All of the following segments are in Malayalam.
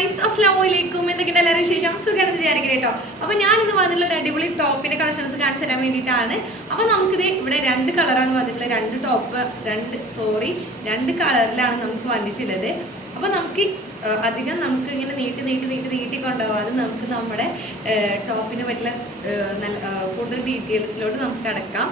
ഗൈസ് അസ്ലാമലൈക്കും എന്തൊക്കെയുണ്ട് എല്ലാവരും വിശേഷം? സുഖമാണെന്ന് വിചാരിക്കുന്നത് കേട്ടോ. അപ്പോൾ ഞാൻ ഇന്ന് വന്നിട്ടുള്ള ഒരു അടിപൊളി ടോപ്പിന്റെ കളക്ഷൻസ് കാണിച്ചു തരാൻ വേണ്ടിയിട്ടാണ്. അപ്പോൾ നമുക്കിത് ഇവിടെ രണ്ട് കളറാണ് വന്നിട്ടുള്ളത്. രണ്ട് ടോപ്പ് രണ്ട് സോറി രണ്ട് കളറിലാണ് നമുക്ക് വന്നിട്ടുള്ളത്. അപ്പോൾ നമുക്ക് അധികം നമുക്ക് ഇങ്ങനെ നീട്ടി നീട്ടി നീട്ടി നീട്ടി കൊണ്ടുപോകാതെ നമുക്ക് നമ്മുടെ ടോപ്പിനെ പറ്റിയ ആ, നല്ല കൂടുതൽ ഡീറ്റെയിൽസിലോട്ട് നമുക്ക് കിടക്കാം.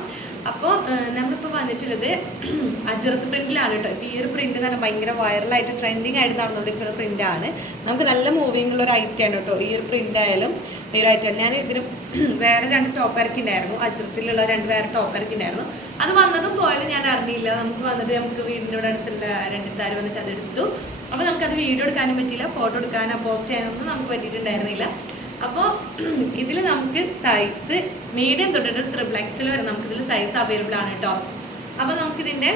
അപ്പോൾ നമ്മളിപ്പോൾ വന്നിട്ടുള്ളത് അജറത്ത് പ്രിന്റിലാണ് കേട്ടോ ഇപ്പോൾ ഈ ഒരു പ്രിന്റ് എന്ന് പറഞ്ഞാൽ ഭയങ്കര വൈറലായിട്ട് ട്രെൻഡിങ് ആയിട്ട് നടന്നുകൊണ്ടിരിക്കുന്ന പ്രിന്റാണ് നമുക്ക് നല്ല മൂവിങ് ഉള്ള ഒരു ഐറ്റം ആണ് കേട്ടോ ഈ ഒരു പ്രിന്റ് ആയാലും ഈ ഒരു ഐറ്റം ഞാൻ ഇതിന് വേറെ രണ്ട് ടോപ്പ് ഇറക്കിണ്ടായിരുന്നു അജറത്തിലുള്ള രണ്ട് വേറെ ടോപ്പ് ഇറക്കിണ്ടായിരുന്നു അത് വന്നതും പോയതും ഞാൻ അറിഞ്ഞില്ല. നമുക്ക് വന്നത് നമുക്ക് വീടിന്റെ ഇവിടെ അടുത്തുള്ള രണ്ടിത്താര് വന്നിട്ട് അതെടുത്തു അപ്പോൾ നമുക്കത് വീഡിയോ എടുക്കാനും പറ്റിയില്ല. ഫോട്ടോ എടുക്കാനോ പോസ്റ്റ് ചെയ്യാനൊന്നും നമുക്ക് പറ്റിയിട്ടുണ്ടായിരുന്നില്ല. അപ്പോൾ ഇതിൽ നമുക്ക് സൈസ് മീഡിയം തൊട്ടിട്ട് ത്രിബിൾ എക്സിൽ വരെ നമുക്ക് ഇതിൽ സൈസ് അവൈലബിൾ ആണ് കേട്ടോ അപ്പോൾ നമുക്കിതിന്റെ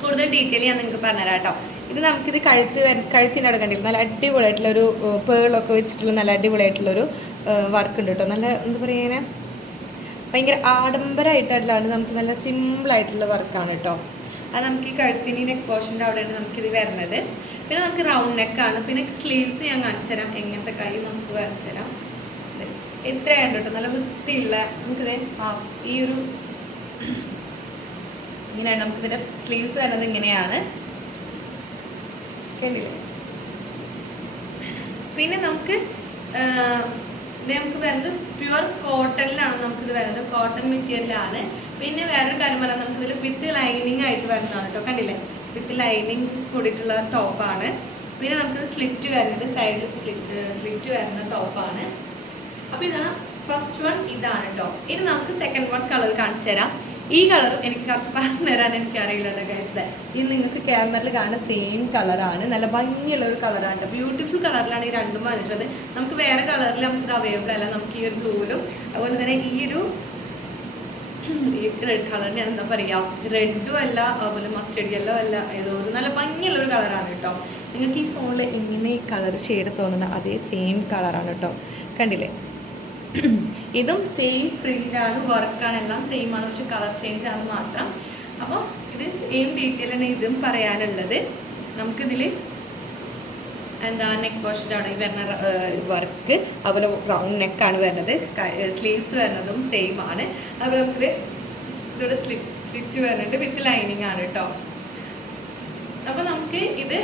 കൂടുതൽ ഡീറ്റെയിൽ ഞാൻ നിങ്ങൾക്ക് പറഞ്ഞുതരാം കേട്ടോ ഇത് നമുക്കിത് കഴുത്ത് കഴുത്തിന്റെ അവിടെ കണ്ടില്ല? നല്ല അടിപൊളിയായിട്ടുള്ളൊരു പേളൊക്കെ വെച്ചിട്ടുള്ള നല്ല അടിപൊളിയായിട്ടുള്ളൊരു വർക്ക് ഉണ്ട് കേട്ടോ നല്ല എന്താ പറയുക ഇങ്ങനെ? ഭയങ്കര ആഡംബരമായിട്ടല്ലാണ്ട് നമുക്ക് നല്ല സിമ്പിളായിട്ടുള്ള വർക്കാണ് കേട്ടോ അത് നമുക്ക് ഈ കഴുത്തിന് നെക്ക് പോർഷന്റെ അവിടെയാണ് നമുക്കിത് വരുന്നത് പിന്നെ നമുക്ക് റൗണ്ട് നെക്കാണ് പിന്നെ സ്ലീവ്സ് ഞാൻ കാണിച്ചു തരാം. എങ്ങനത്തെ കൈ നമുക്ക് കാണിച്ചു തരാം. എത്രയാണ് കേട്ടോ. നല്ല വൃത്തിയുള്ള നമുക്കിത് ഈ ഒരു ഇങ്ങനെയാണ് നമുക്കിതിന്റെ സ്ലീവ്സ് വരുന്നത് ഇങ്ങനെയാണ്. കണ്ടില്ലേ? പിന്നെ നമുക്ക് ഇത് നമുക്ക് വരുന്നത് പ്യുവർ കോട്ടണിലാണ് ഇത് വരുന്നത്. കോട്ടൺ മെറ്റീരിയലാണ് പിന്നെ വേറൊരു കാര്യം പറയാം. നമുക്കിതിൽ വിത്ത് ലൈനിങ് ആയിട്ട് വരുന്നതാണ് കേട്ടോ. കണ്ടില്ലേ? വിത്ത് ലൈനിങ് കൂടിയിട്ടുള്ള ടോപ്പാണ് പിന്നെ നമുക്ക് സ്ലിറ്റ് വരുന്നുണ്ട് സൈഡിൽ സ്ലിറ്റ് സ്ലിറ്റ് വരുന്ന ടോപ്പാണ് അപ്പോൾ ഇതാണ് ഫസ്റ്റ് വൺ ഇതാണ് കേട്ടോ ഇനി നമുക്ക് സെക്കൻഡ് വൺ കളർ കാണിച്ചു തരാം. ഈ കളർ എനിക്ക് കറക്റ്റ് പറഞ്ഞു തരാൻ എനിക്ക് അറിയില്ല ഗൈസ് ഇത് നിങ്ങൾക്ക് ക്യാമറയിൽ കാണുന്ന സെയിം കളറാണ് നല്ല ഭംഗിയുള്ള ഒരു കളറാണ് ബ്യൂട്ടിഫുൾ കളറിലാണ് ഈ രണ്ടും വന്നിട്ടുള്ളത്. നമുക്ക് വേറെ കളറിൽ നമുക്ക് ഇത് അവൈലബിൾ അല്ല. നമുക്ക് ഈ ഒരു ബ്ലൂവിലും അതുപോലെ തന്നെ ഈ ഒരു റെഡ് കളറിന് എന്താ പറയുക റെഡും അല്ല അതുപോലെ മസ്റ്റർഡ് യെല്ലോ അല്ല ഏതോ ഒരു നല്ല ഭംഗിയുള്ള ഒരു കളറാണ് കേട്ടോ നിങ്ങൾക്ക് ഈ ഫോണിൽ എങ്ങനെ കളർ ഷെയ്ഡ് തോന്നുന്ന അതേ സെയിം കളറാണ് കേട്ടോ കണ്ടില്ലേ? ഇതും സെയിം പ്രിന്റാണ് വർക്കാണ് എല്ലാം സെയിം ആണ് പക്ഷെ കളർ ചേഞ്ച് ആണ് മാത്രം. അപ്പോൾ ഇത് സെയിം ഡീറ്റെയിൽ ആണ് ഇതും പറയാനുള്ളത്. നമുക്കിതിൽ എന്താ നെക്ക് പോർഷനാണ് ഈ വരുന്ന വർക്ക് അതുപോലെ റൗണ്ട് നെക്കാണ് വരുന്നത്. സ്ലീവ്സ് വരുന്നതും സെയിം ആണ്. അതുപോലെ നമുക്കിത് ഇതോടെ സ്ലിറ്റ് സ്ലിറ്റ് വരുന്നുണ്ട് വിത്ത് ലൈനിങ് ആണ് കേട്ടോ അപ്പോൾ നമുക്ക് ഇത്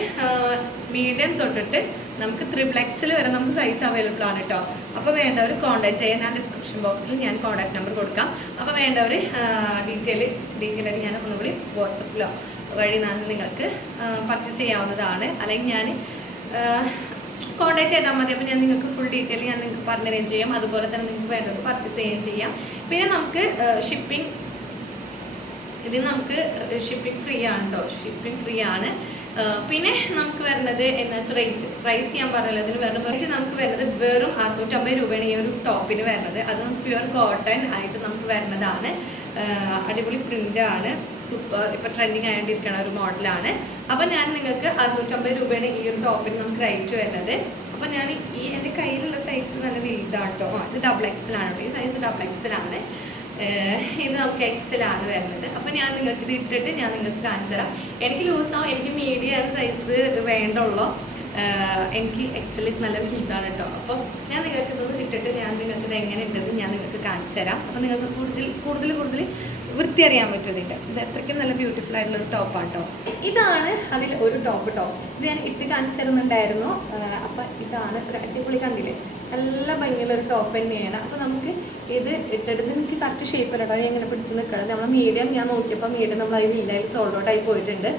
മീഡിയം തൊട്ടിട്ട് നമുക്ക് ത്രിപ്ലെക്സിൽ വരെ നമുക്ക് സൈസ് അവൈലബിൾ ആണ് കേട്ടോ അപ്പോൾ വേണ്ടവർ കോൺടാക്ട് ചെയ്യാൻ ഞാൻ ഡിസ്ക്രിപ്ഷൻ ബോക്സിൽ ഞാൻ കോൺടാക്ട് നമ്പർ കൊടുക്കാം. അപ്പോൾ വേണ്ടവർ ഡീറ്റെയിൽ ഡീറ്റെയിൽ ആയിട്ട് ഞാൻ ഒന്നുകൂടി വാട്സപ്പിലോ വഴി ഞാൻ നിങ്ങൾക്ക് പർച്ചേസ് ചെയ്യാവുന്നതാണ്. അല്ലെങ്കിൽ ഞാൻ കോൺടാക്ട് ചെയ്താൽ മതി. അപ്പോൾ ഞാൻ നിങ്ങൾക്ക് ഫുൾ ഡീറ്റെയിൽ ഞാൻ നിങ്ങൾക്ക് പറഞ്ഞു തരുകയും ചെയ്യാം. അതുപോലെ തന്നെ നിങ്ങൾക്ക് വേണ്ടത് പർച്ചേസ് ചെയ്യുകയും ചെയ്യാം. പിന്നെ നമുക്ക് ഷിപ്പിംഗ് ഇതിൽ നമുക്ക് ഷിപ്പിംഗ് ഫ്രീ ആണ് കേട്ടോ ഷിപ്പിംഗ് ഫ്രീ ആണ്. പിന്നെ നമുക്ക് വരുന്നത് എന്താ വെച്ചാൽ റേറ്റ് പ്രൈസ് ഞാൻ പറഞ്ഞല്ലോ അതിന് വരുന്ന റേറ്റ് നമുക്ക് വരുന്നത് വെറും അറുന്നൂറ്റമ്പത് രൂപയാണ് ഈ ഒരു ടോപ്പിന് വരുന്നത്. അത് നമുക്ക് പ്യുവർ കോട്ടൺ ആയിട്ട് നമുക്ക് വരുന്നതാണ്. അടിപൊളി പ്രിന്റ് ആണ് സൂപ്പർ. ഇപ്പോൾ ട്രെൻഡിങ് ആയിട്ടിരിക്കുന്ന ഒരു മോഡലാണ്. അപ്പോൾ ഞാൻ നിങ്ങൾക്ക് അറുന്നൂറ്റമ്പത് രൂപയാണ് ഈ ഒരു ടോപ്പിന് നമുക്ക് റേറ്റ് വരുന്നത്. അപ്പോൾ ഞാൻ ഈ എന്റെ കയ്യിലുള്ള സൈസ് നല്ല വലുതാണ് കേട്ടോ ഇത് ഡബിൾ എക്സലാണ് ഈ സൈസ് ഡബിൾ എക്സലാണ് ഇത് നമുക്ക് എക്സലാണ് വരുന്നത്. അപ്പോൾ ഞാൻ നിങ്ങൾക്ക് ഇത് ഇട്ടിട്ട് ഞാൻ നിങ്ങൾക്ക് കാണിച്ചു തരാം. എനിക്ക് ലൂസാവും എനിക്ക് മീഡിയം സൈസ് വേണ്ടുള്ളൂ. എനിക്ക് എക്സൽ നല്ല വലുതാണ് കേട്ടോ. അപ്പോൾ ഞാൻ നിങ്ങൾക്ക് ഇതൊന്ന് ഇട്ടിട്ട് ഞാൻ ഇത് എങ്ങനെ ഉണ്ടെന്ന് ഞാൻ നിങ്ങൾക്ക് കാണിച്ചു തരാം. അപ്പോൾ നിങ്ങൾക്ക് കൂടുതൽ കൂടുതൽ കൂടുതൽ വൃത്തി അറിയാൻ പറ്റുന്നുണ്ട്. ഇത് അത്രയ്ക്കും നല്ല ബ്യൂട്ടിഫുൾ ആയിട്ടുള്ള ഒരു ടോപ്പാണ് കേട്ടോ ഇതാണ് അതിൽ ഒരു ടോപ്പ് കേട്ടോ ഇത് ഞാൻ ഇട്ട് കാണിച്ചു തരുന്നുണ്ടായിരുന്നു. അപ്പം ഇതാണ് ഒരു അടിപൊളി കണ്ടില്ലേ? നല്ല ഭംഗിയുള്ള ഒരു ടോപ്പ് തന്നെയാണ്. അപ്പോൾ നമുക്ക് ഇത് ഇട്ടെടുത്ത് എനിക്ക് കറക്റ്റ് ഷേപ്പ് ഞാൻ ഇങ്ങനെ പിടിച്ച് നിൽക്കണം നമ്മൾ മീഡിയം ഞാൻ നോക്കിയപ്പോൾ മീഡിയം നമ്മൾ അതിൽ അതിൽ സോൾഡ് ഔട്ട് ആയി പോയിട്ടുണ്ട്.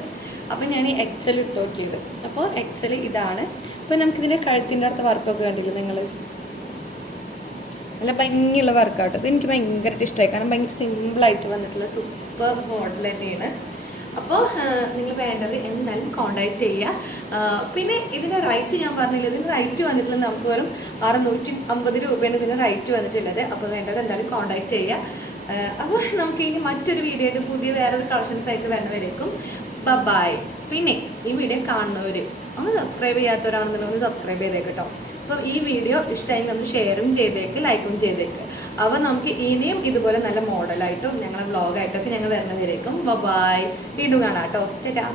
അപ്പോൾ ഞാൻ ഈ എക്സൽ ഇട്ട് നോക്കിയത്. അപ്പോൾ എക്സൽ ഇതാണ്. അപ്പോൾ നമുക്കിതിന്റെ കഴുത്തിന്റെ അടുത്ത വർക്കൊക്കെ കണ്ടില്ലേ നിങ്ങൾ നല്ല ഭംഗിയുള്ള വർക്കൗട്ട്. ഇത് എനിക്ക് ഭയങ്കരമായിട്ട് ഇഷ്ടമായി കാരണം ഭയങ്കര സിമ്പിളായിട്ട് വന്നിട്ടുള്ള സൂപ്പർ മോഡൽ തന്നെയാണ്. അപ്പോൾ നിങ്ങൾ വേണ്ടവർ എന്തായാലും കോണ്ടാക്ട് ചെയ്യുക പിന്നെ ഇതിന്റെ റൈറ്റ് ഞാൻ പറഞ്ഞില്ല? ഇതിന് റൈറ്റ് വന്നിട്ടുള്ളത് നമുക്ക് വെറും അറുന്നൂറ്റി അമ്പത് രൂപയാണ് ഇതിന് റൈറ്റ് വന്നിട്ടുള്ളത്. അപ്പോൾ വേണ്ടവർ എന്തായാലും കോണ്ടാക്ട് ചെയ്യുക അപ്പോൾ നമുക്ക് ഇനി മറ്റൊരു വീഡിയോ ആയിട്ട് പുതിയ വേറൊരു കളക്ഷൻസ് ആയിട്ട് വരുന്നവരേക്കും. ബൈ പിന്നെ ഈ വീഡിയോ കാണുന്നവർ ഒന്ന് സബ്സ്ക്രൈബ് ചെയ്യാത്തവരാണെന്നുണ്ടെങ്കിൽ ഒന്ന് സബ്സ്ക്രൈബ് ചെയ്തേക്ക് കേട്ടോ അപ്പോൾ ഈ വീഡിയോ ഇഷ്ടമായി ഒന്ന് ഷെയറും ചെയ്തേക്ക് ലൈക്കും ചെയ്തേക്ക്. അപ്പോൾ നമുക്ക് ഇനിയും ഇതുപോലെ നല്ല മോഡലായിട്ടും ഞങ്ങളെ വ്ളോഗായിട്ടൊക്കെ ഞങ്ങൾ വരുന്നവരേക്കും ബൈ വീണ്ടും കാണാം കേട്ടോ ചേട്ടാ